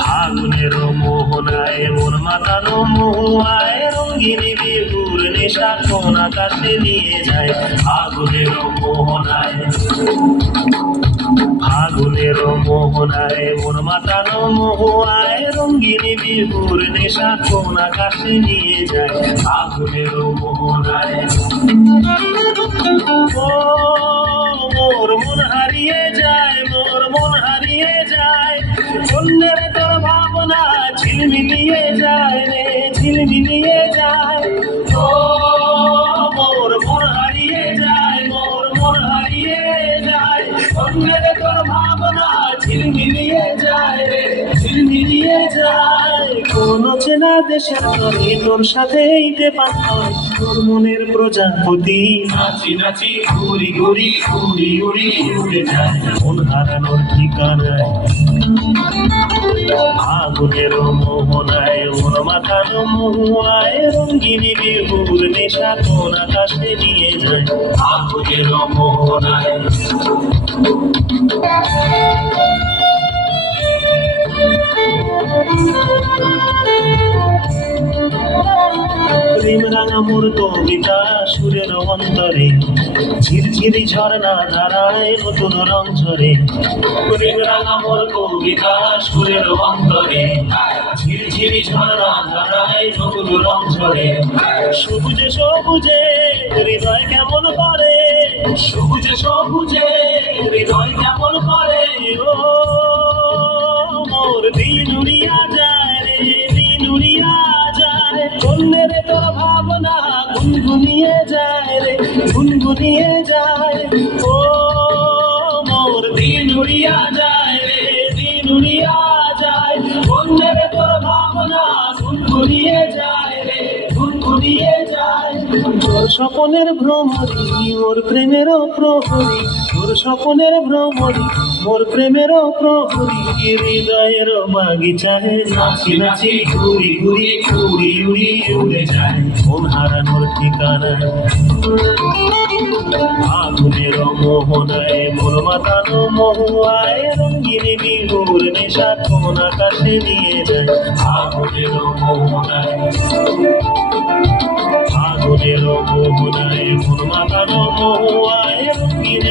ফাগুনের মোহনায় মন মাতানো মহুয়ায় রঙিন বিহুর নেশা কোন আকাশে নিয়ে যায়। ফাগুনের মোহনায় মন মাতানো মহুয়ায় রঙিন বিহুর নেশা কোন আকাশে নিয়ে যায়। ফাগুনের মোহনায় মোর মন হারিয়ে যায়, অন্যের তোর ভাবনা ঝিলমিলিয়ে যায় রে, ঝিলমিলিয়ে যায়। ও মোর মন হারিয়ে যায়, অন্যের তোর ভাবনা ঝিলমিলিয়ে যায় রে, ঝিলমিলিয়ে যায়। কোন চেনা দেশের তরে তোর সাথে ইতে পাথর, তোর মনের প্রজাপতি নাচি নাচি ঘুরি ঘুরি উড়ি উড়ি উড়ে যায় মন হারানোর ঠিকানায়। ফাগুনের মোহনায় মন মাতানো মহুয়ায় রঙিন বিহুর নেশা কোন আকাশে নিয়ে যায়। ফাগুনের মোহনায় প্রেম রাঙা মোর কবিতা সুরের অন্তরে, ঝিরঝিরি ঝর্ণা ধারায় নতুন রং ঝরে। প্রেম রাঙা মোর কবিতা সুরের অন্তরে, ঝিরঝিরি ঝর্ণা ধারায় নতুন রং ঝরে। সবুজে সবুজে হৃদয় কেমন করে, সবুজে সবুজে হৃদয় কেমন করে। ও মোর দিন উড়িয়া যায় রে, দিন উড়িয়া যায়। অন্যের তোর ভাবনা গুনগুনিয়ে যায় রে, গুনগুনিয়ে যায়। ও মোর দিন উড়িয়া যায় রে, দিন উড়িয়া যায়। অন্যের তোর ভাবনা গুনগুনিয়ে যায় রে, গুনগুনিয়ে যায়। তোর স্বপনের ভ্রমরি মোর প্রেমেরও প্রহরী, তোর স্বপনের ভ্রমরি মোর প্রেমেরও প্রহরী। হৃদয়ের বাগিচায় নাচি নাচি ঘুরি ঘুরি উড়ি উড়ি উড়ে যায় মন হারানোর ঠিকানায়। ফাগুনের মোহনায় মন মাতানো মহুয়ায় রঙিন বিহুর নেশা কোন আকাশে নিয়ে যায়। ফাগুনের মোহনায় মন মাতানো মহুয়ায় রঙিন